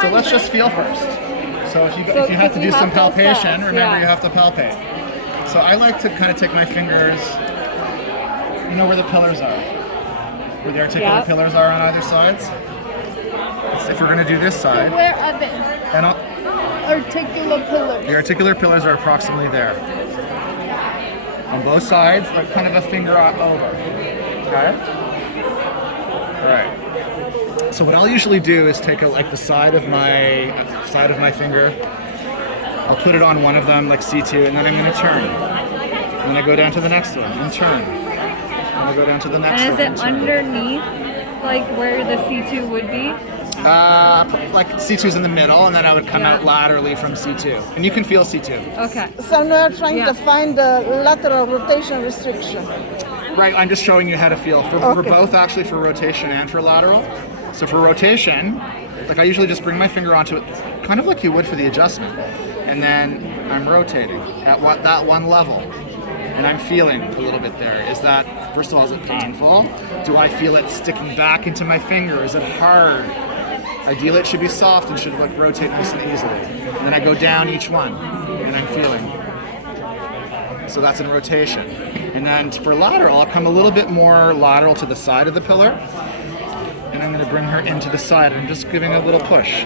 So let's just feel first. So if you have to do some palpation, remember you have to palpate. So I like to kind of take my fingers, you know where the pillars are? Where the articular pillars are on either sides? If we're going to do this side. So where are the articular pillars? The articular pillars are approximately there. On both sides, like kind of a finger over. Okay? Alright. So what I'll usually do is take the side of my finger. I'll put it on one of them, like C2, and then I'm going to turn. And then I go down to the next one and turn. And I go down to the next one. And is it underneath, like where the C2 would be? Like C2's in the middle, and then I would come out laterally from C2. And you can feel C2. Okay. So now we're trying to find the lateral rotation restriction. Right, I'm just showing you how to feel. For both, actually, for rotation and for lateral. So for rotation, like I usually just bring my finger onto it, kind of like you would for the adjustment. And then I'm rotating at that one level. And I'm feeling a little bit there. Is that, first of all, is it painful? Do I feel it sticking back into my finger? Is it hard? Ideally, it should be soft and should rotate nice and easily. And then I go down each one, and I'm feeling. So that's in rotation. And then for lateral, I'll come a little bit more lateral to the side of the pillar, and I'm going to bring her into the side, and I'm just giving a little push.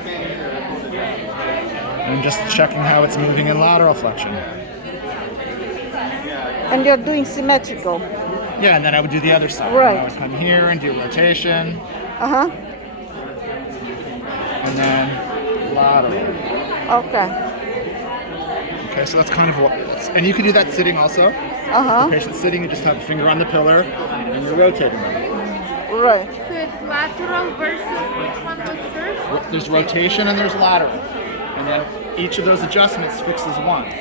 And I'm just checking how it's moving in lateral flexion. And you're doing symmetrical. Yeah, and then I would do the other side. Right. I would come here and do rotation. Uh-huh. And then lateral. Okay. Okay, so that's kind of what, and you can do that sitting also. Uh-huh. The patient's sitting, you just have a finger on the pillar, and you're rotating them. Right. So it's lateral versus which one was first? There's rotation and there's lateral. And then each of those adjustments fixes one.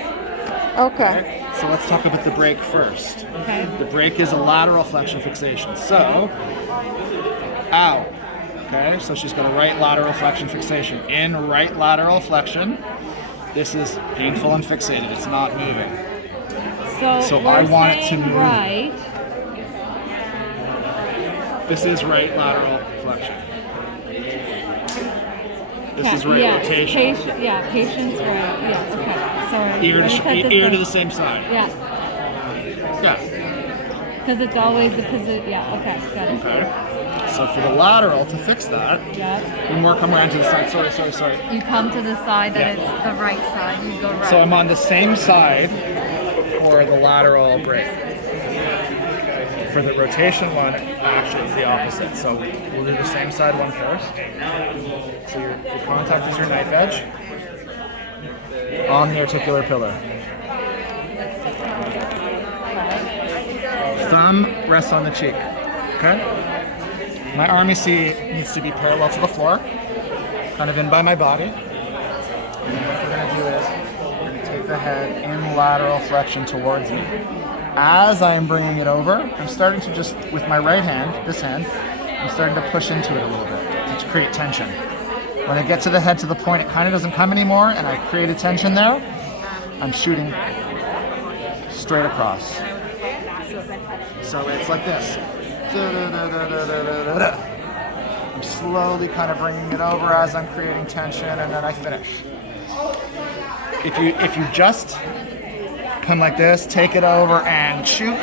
Okay. So let's talk about the break first. Okay. The break is a lateral flexion fixation. So, ow. Okay, so she's got a right lateral flexion fixation. In right lateral flexion, this is painful and fixated. It's not moving. So I want it to move. Right. This is right lateral flexion. This is right rotation. Patience, right. Yeah, okay. Sorry. Ear to the same side. Yeah. Yeah. Because it's always the position. Yeah, okay, got it. Okay. So for the lateral, to fix that, Yeah. we more come around to the side. Sorry. You come to the side that it's the right side. You go right. So I'm on the same side for the lateral break. For the rotation one, actually it's the opposite. So we'll do the same side one first. So your contact is your knife edge on the articular pillar. Thumb rests on the cheek. Okay? My arm, you see, needs to be parallel to the floor, kind of in by my body. And then what we're going to do is we're going to take the head in lateral flexion towards me. As I am bringing it over, I'm starting to just, with my right hand, this hand, I'm starting to push into it a little bit to create tension. When I get to the head to the point, it kind of doesn't come anymore, and I create a tension there, I'm shooting straight across. So it's like this. I'm slowly kind of bringing it over as I'm creating tension, and then I finish. If you just come like this, take it over and shoot,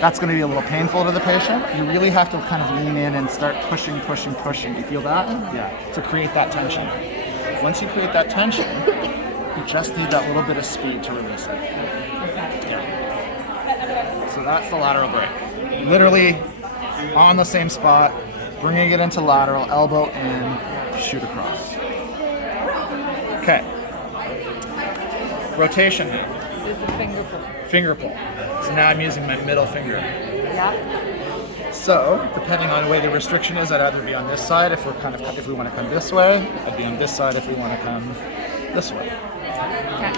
that's going to be a little painful to the patient. You really have to kind of lean in and start pushing. You feel that? Yeah. To create that tension. Once you create that tension, you just need that little bit of speed to release it. Yeah. So that's the lateral break. Literally on the same spot, bringing it into lateral, elbow in, shoot across. Okay. Rotation now. This is finger pull. Finger pull. So now I'm using my middle finger. Yeah. So, depending on where the restriction is, I'd either be on this side if we want to come this way. I'd be on this side if we want to come this way. Okay.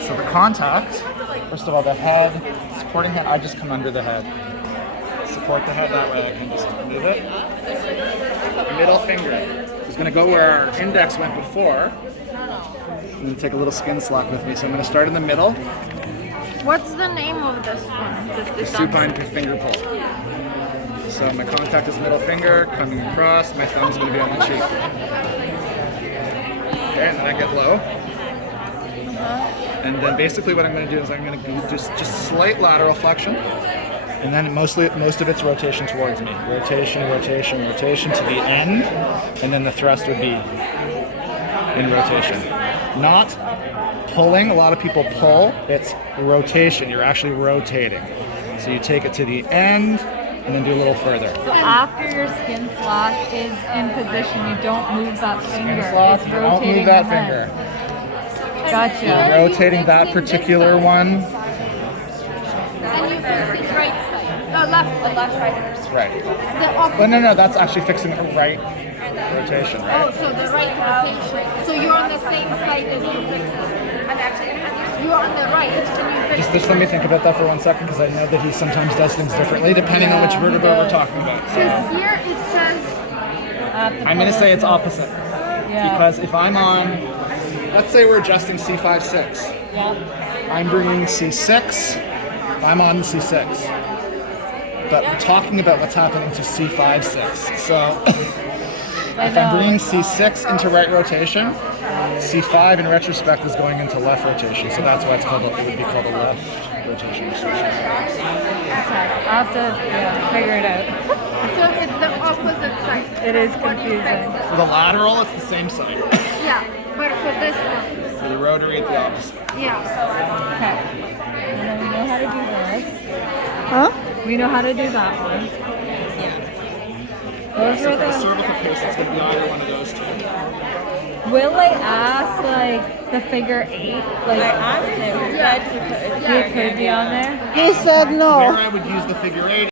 So the contact, first of all, the head, supporting head, I just come under the head. Support the head that way, I can just move it. Middle finger is going to go where our index went before. I'm going to take a little skin slack with me, so I'm going to start in the middle. What's the name of this one? The supine finger pull. So my contact is middle finger, coming across, my thumb's going to be on the cheek. Okay, and then I get low. And then basically what I'm going to do is I'm going to do just slight lateral flexion. And then most of it's rotation towards me. Rotation, rotation, rotation to the end. And then the thrust would be in rotation. Not pulling. A lot of people pull. It's rotation. You're actually rotating. So you take it to the end and then do a little further. So after your skin slash is in position, you don't move that finger. Slash, It's don't rotating move that the head. finger. Gotcha. You're rotating that particular one. And you fix it right side. Left side. Right. The opposite. But no, that's actually fixing the right rotation, Oh, right? so the right rotation. So you're on the same side as you fix it. I'm actually gonna have you. You're on the right. Can you fix Just let me think about that for 1 second, because I know that he sometimes does things differently depending on which vertebra we're talking about. Because here it says. I'm going to say it's opposite. Yeah. Because if I'm on, let's say we're adjusting C5-6. Yeah. I'm bringing C6, I'm on C6. But we're talking about what's happening to C5-6. So if I'm bringing C6 into right rotation, C5 in retrospect is going into left rotation. So that's why it would be called a left rotation. Okay. I'll have to figure it out. So it's the opposite side. It is confusing. For the lateral, it's the same side. Yeah, but for this one. For the rotary, it's the opposite. Yeah. Okay. And then we know how to do this. Huh? We know how to do that one. Those So are for the the. cervical case, it's going to be either one of those two. Will they ask like the figure 8? Like I'm gonna it could be on there. He said There no. I would use the figure 8.